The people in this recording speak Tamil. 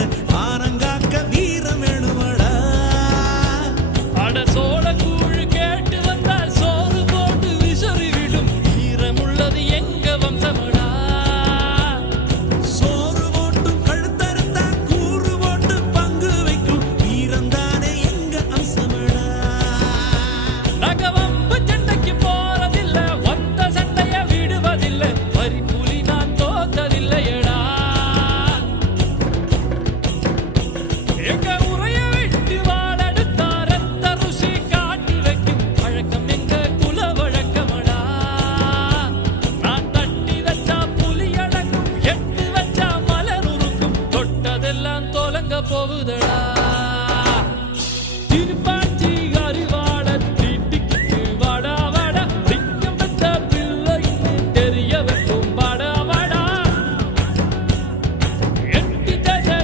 நாட்ட ஆனங்காக்க வீரம் வேணுமடா. அட சோழ கூழ் கேட்டு வந்தால் சோறு போட்டு விசுறி விடும் வீரம் உள்ளது எங்க வம்சமடா. சோறு போட்டும் கழுத்தறுத்தா கூறு போட்டு பங்கு வைக்கும் வீரம் தானே எங்க அம்சமடா. நாங்க வம்பு சண்டைக்கு போறதில்ல, வந்த சண்டைய விடுவதில்லை, வரி புலி நான் தோத்ததில்லையடா. எங்க உரைய விட்டு வாழெடுத்தா ரத்த ருசி காட்டி வைக்கும் பழக்கம் எங்க குல வழக்கமடா. நான் தட்டி வச்சா புலி அடங்கும், எட்டு வச்சா மலர் உருக்கும், தொட்டதெல்லாம் தொலங்க போகுதடா.